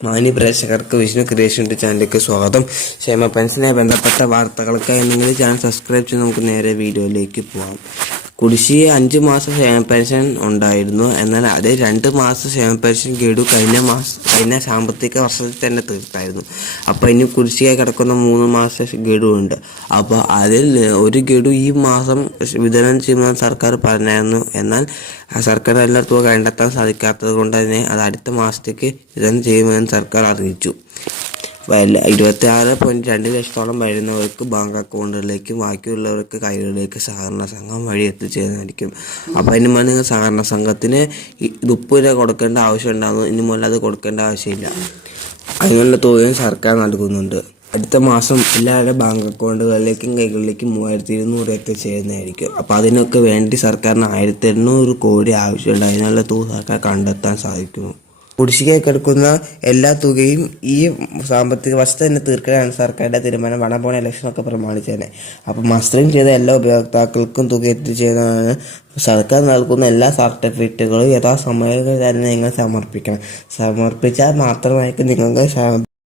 മാന്യ പ്രേക്ഷകർക്ക് വിഷ്ണു ക്രിയേഷൻ ചാനലിലേക്ക് സ്വാഗതം. ക്ഷേമ പെൻഷനെ ബന്ധപ്പെട്ട വാർത്തകൾക്കായി നിങ്ങൾ ചാനൽ സബ്സ്ക്രൈബ് ചെയ്ത് നമുക്ക് നേരെ വീഡിയോയിലേക്ക് പോകാം കുടിശ്ശിക അഞ്ച് മാസം ക്ഷേമ പെൻഷൻ ഉണ്ടായിരുന്നു. എന്നാൽ അത് രണ്ട് മാസം ക്ഷേമ പെൻഷൻ ഗഡു കഴിഞ്ഞ മാസം കഴിഞ്ഞ സാമ്പത്തിക വർഷത്തിൽ തന്നെ തീർത്തായിരുന്നു. അപ്പോൾ ഇനി കുടിശ്ശിക കിടക്കുന്ന മൂന്ന് മാസം ഗഡു ഉണ്ട്. അപ്പോൾ അതിൽ ഒരു ഗഡു ഈ മാസം വിതരണം ചെയ്യുമെന്ന് സർക്കാർ പറഞ്ഞായിരുന്നു. എന്നാൽ സർക്കാർ എല്ലാ തുക കണ്ടെത്താൻ സാധിക്കാത്തത് കൊണ്ട് തന്നെ അത് അടുത്ത മാസത്തേക്ക് വിതരണം ചെയ്യുമെന്ന് സർക്കാർ അറിയിച്ചു. ഇരുപത്തി ആറ് പോയിന്റ് രണ്ട് ലക്ഷത്തോളം വരുന്നവർക്ക് ബാങ്ക് അക്കൗണ്ടുകളിലേക്കും ബാക്കിയുള്ളവർക്ക് കൈകളിലേക്ക് സഹകരണ സംഘം വഴി എത്തിച്ചേരുന്നതായിരിക്കും. അപ്പോൾ ഇനി മുമ്പ് നിങ്ങൾ സഹകരണ സംഘത്തിന് മുപ്പത് രൂപ കൊടുക്കേണ്ട ആവശ്യം ഉണ്ടാകുന്നു ഇനി മുതൽ അത് കൊടുക്കേണ്ട ആവശ്യമില്ല. അതിനുള്ള തുകയും സർക്കാർ നൽകുന്നുണ്ട്. അടുത്ത മാസം എല്ലാവരുടെ ബാങ്ക് അക്കൗണ്ടുകളിലേക്കും കൈകളിലേക്കും മൂവായിരത്തി ഇരുന്നൂറ് ചേരുന്നതായിരിക്കും. അപ്പോൾ അതിനൊക്കെ വേണ്ടി സർക്കാരിന് ആയിരത്തി എണ്ണൂറ് കോടി ആവശ്യമുണ്ട്. അതിനുള്ള തുക സർക്കാർ കണ്ടെത്താൻ സാധിക്കുന്നു കുടിശ്ശിക കിടക്കുന്ന എല്ലാ തുകയും ഈ സാമ്പത്തിക വർഷത്തെ തന്നെ തീർക്കാനാണ് സർക്കാരിന്റെ തീരുമാനം. വടം പോണ ഇലക്ഷനൊക്കെ പ്രമാണിച്ച് തന്നെ അപ്പം മസ്റ്ററിങ് ചെയ്ത എല്ലാ ഉപയോക്താക്കൾക്കും തുക എത്തിച്ചതാണ് സർക്കാർ നൽകുന്ന എല്ലാ സർട്ടിഫിക്കറ്റുകളും യഥാസമയങ്ങളിൽ തന്നെ നിങ്ങൾ സമർപ്പിക്കണം. സമർപ്പിച്ചാൽ മാത്രമായിരിക്കും നിങ്ങൾക്ക്